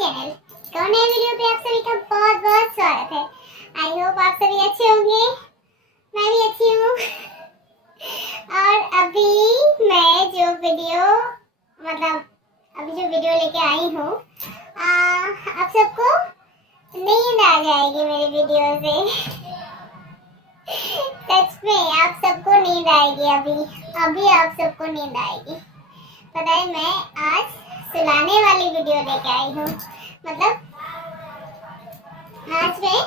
Channel कौन है video पे आप सभी का बहुत बहुत स्वागत है। आई होप आप सभी अच्छे होंगे, मैं भी अच्छी हूँ। और अभी मैं जो वीडियो लेके आई हूँ, आप सबको नींद आ जाएगी मेरी वीडियो से। सच में आप सबको नींद आएगी, अभी आप सबको नींद आएगी। पता है, मैं आज सुलाने वाली वीडियो लेके आई हूँ। मतलब आज मैं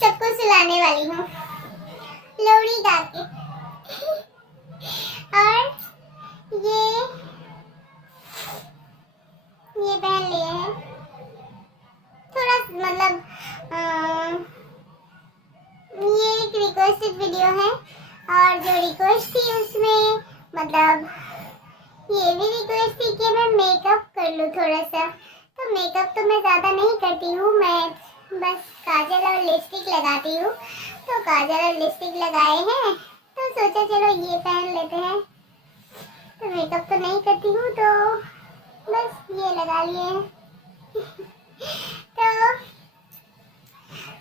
सबको सुलाने वाली हूँ लोरी गा के। और ये पहन लिए हैं थोड़ा, मतलब ये एक रिक्वेस्टेड वीडियो है और जो रिक्वेस्ट थी उसमें मतलब ये भी रिक्वेस्ट थी कि मैं मेकअप कर लूँ थोड़ा सा। तो मेकअप तो मैं ज़्यादा नहीं करती हूँ, मैं बस काजल और लिपस्टिक लगाती हूँ। तो काजल और लिपस्टिक लगाए हैं तो सोचा चलो ये पहन लेते हैं। तो मेकअप तो नहीं करती हूँ तो बस ये लगा लिए हैं। तो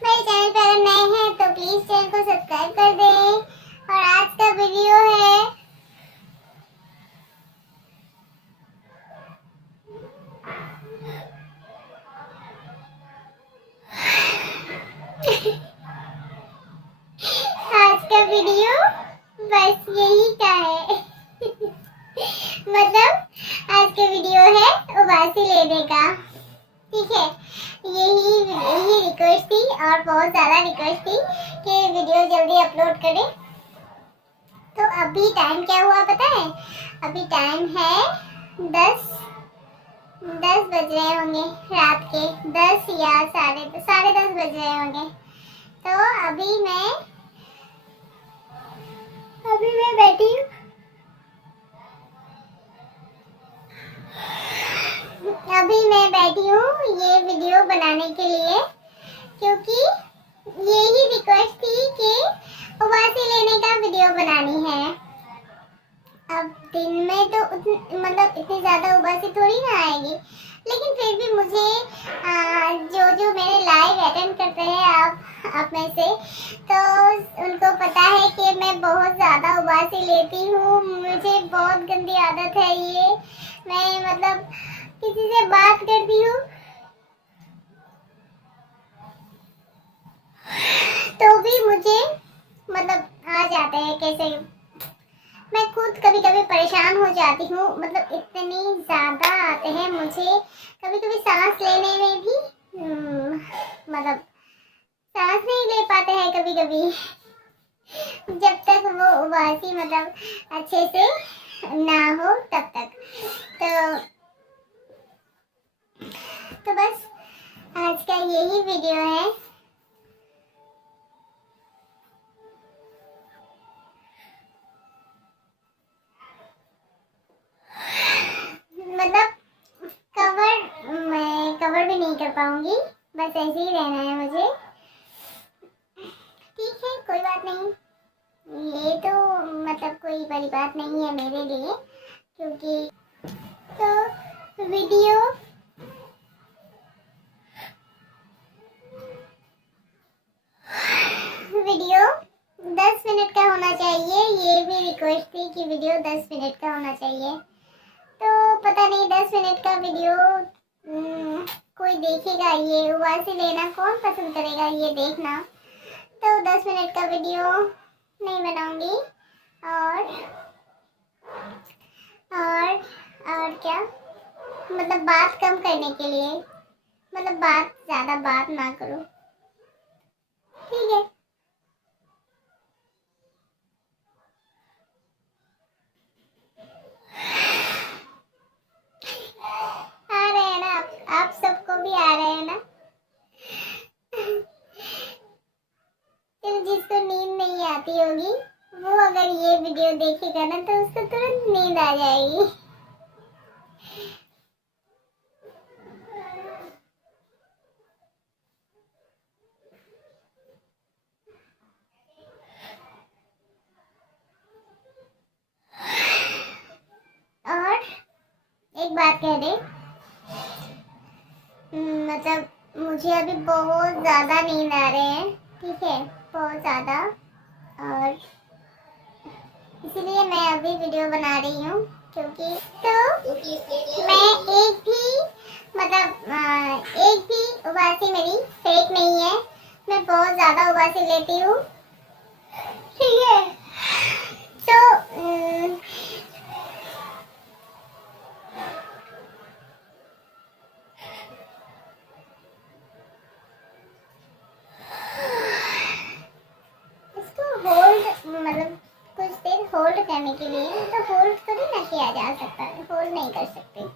मेरे चैनल पर अगर नए हैं तो प्लीज़ चैनल को सब्सक्राइब कर दें। और आज का वीडियो है आज का वीडियो बस यही का है। मतलब आज का वीडियो है उबासी लेने का, ठीक है। यही रिक्वेस्ट थी और बहुत ज़्यादा रिक्वेस्ट थी कि वीडियो जल्दी अपलोड करें। तो अभी टाइम क्या हुआ पता है? अभी टाइम है 10 बज रहे होंगे, रात के 10 या साढ़े 10 बज रहे होंगे। तो अभी मैं बैठी हूँ। ये वीडियो बनाने के लिए, क्योंकि यही रिक्वेस्ट थी कि उबासी लेने का वीडियो बनानी है। अब दिन में तो मतलब इतनी ज़्यादा उबासी थोड़ी ना आएगी, लेकिन फिर भी मुझे जो मेरे लाइव अटेंड करते हैं आप में से, तो उनको पता है कि मैं बहुत ज़्यादा उबासी लेती हूँ। मुझे बहुत गंदी आदत है ये। मैं मतलब किसी से बात करती हूँ तो भी मुझे मतलब आ जाते हैं कैसे। मैं खुद कभी कभी परेशान हो जाती हूँ, मतलब इतनी ज़्यादा आते हैं मुझे। कभी कभी सांस लेने में भी मतलब सांस नहीं ले पाते हैं कभी कभी, जब तक वो उबासी मतलब अच्छे से ना हो तब तक। तो बस आज का यही वीडियो है। मतलब मैं कवर भी नहीं कर पाऊंगी, बस ऐसे ही रहना है मुझे। ठीक है, कोई बात नहीं। ये तो मतलब कोई बड़ी बात नहीं है मेरे लिए, क्योंकि तो वीडियो वीडियो 10 मिनट का होना चाहिए। ये भी रिक्वेस्ट थी कि वीडियो 10 मिनट का होना चाहिए। तो पता नहीं 10 मिनट का वीडियो कोई देखेगा? ये उबासी लेना कौन पसंद करेगा ये देखना? तो 10 मिनट का वीडियो नहीं बनाऊंगी। और क्या, मतलब बात कम करने के लिए, मतलब ज़्यादा बात ना करो, ठीक है। आ रहे हैं ना आप सबको भी आ रहे हैं ना? जिसको नींद नहीं आती होगी वो अगर ये वीडियो देखेगा ना तो उसको तुरंत नींद आ जाएगी। और एक बात कह दे, मतलब मुझे अभी बहुत ज़्यादा नींद आ रहे हैं, ठीक है, बहुत ज़्यादा, और इसीलिए मैं अभी वीडियो बना रही हूँ, क्योंकि तो मैं एक भी उबासी मेरी फेक नहीं है, मैं बहुत ज़्यादा उबासी लेती हूँ, ठीक है। तो इसको होल्ड कुछ देर होल्ड करने के लिए, तो होल्ड थोड़ी ना किया जा सकता है, होल्ड नहीं कर सकते।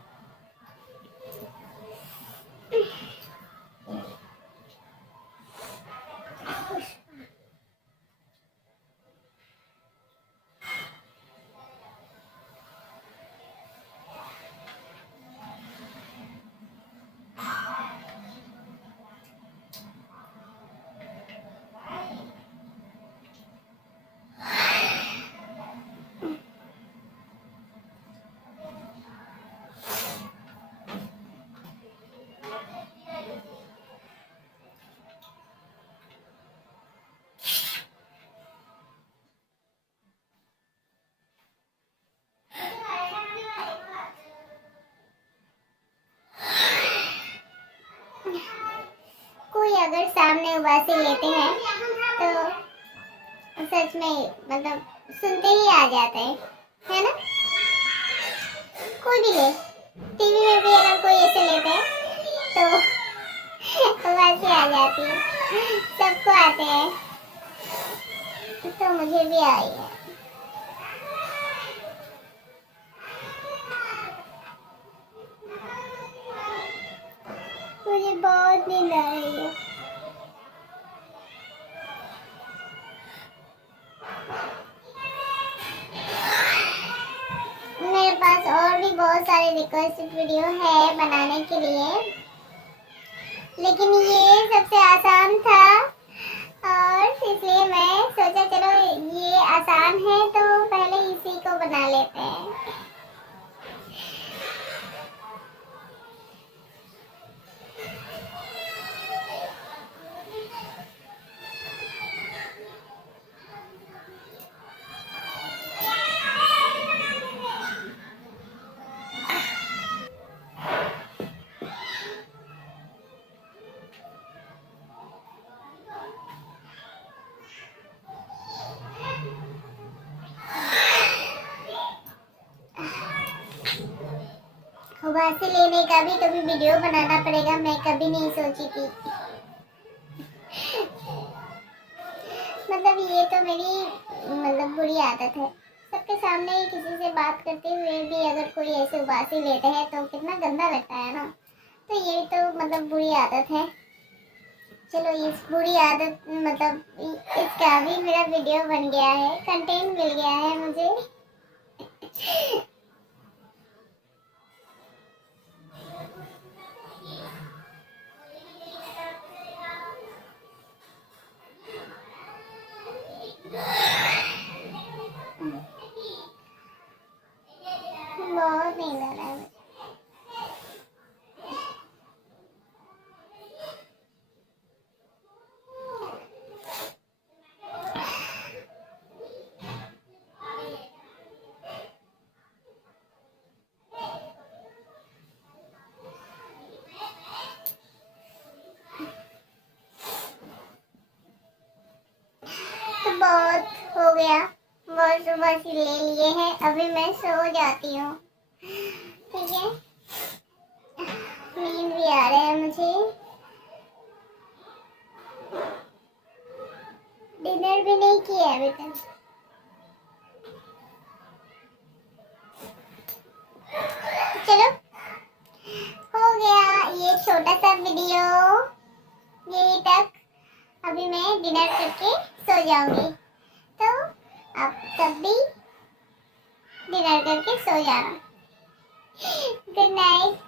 कोई अगर सामने उबासी लेते हैं तो सच में सुनते ही आ जाते हैं, है ना। कोई भी ले, टीवी में भी अगर कोई ऐसे लेते हैं तो उबासी आ जाती है, सबको आते हैं, तो मुझे भी आई है। मुझे बहुत नींद आ रही है। मेरे पास और भी बहुत सारे रिक्वेस्टेड वीडियो है बनाने के लिए, लेकिन ये सबसे आसान था, और इसलिए मैं सोचा चलो ये आसान है तो पहले इसी को बना लेते हैं। उबासी लेने का भी कभी वीडियो बनाना पड़ेगा, मैं कभी नहीं सोची थी। ये तो मेरी बुरी आदत है, सबके सामने किसी से बात करते हुए भी अगर कोई ऐसे उबासी लेते हैं तो कितना गंदा लगता है ना। तो ये तो बुरी आदत है। चलो इस बुरी आदत इसका भी मेरा वीडियो बन गया है, कंटेंट मिल गया है मुझे। बहुत नींद आ रहा है। तो बहुत हो गया, बहुत सुबह से ले लिए हैं, अभी मैं सो जाती हूँ, ठीक है। नींद भी आ रहा है मुझे, डिनर भी नहीं किया अभी तक। चलो हो गया ये छोटा सा वीडियो, यही तक। अभी मैं डिनर करके सो जाऊंगी, तो आप सब भी डिनर करके सो जाना। Good night.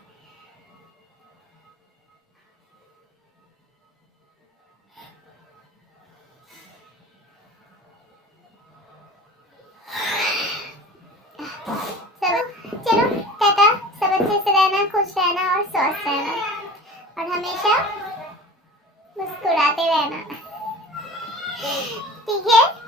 चलो टाटा, सब अच्छे से रहना, खुश रहना और स्वस्थ रहना। और हमेशा मुस्कुराते रहना, ठीक है।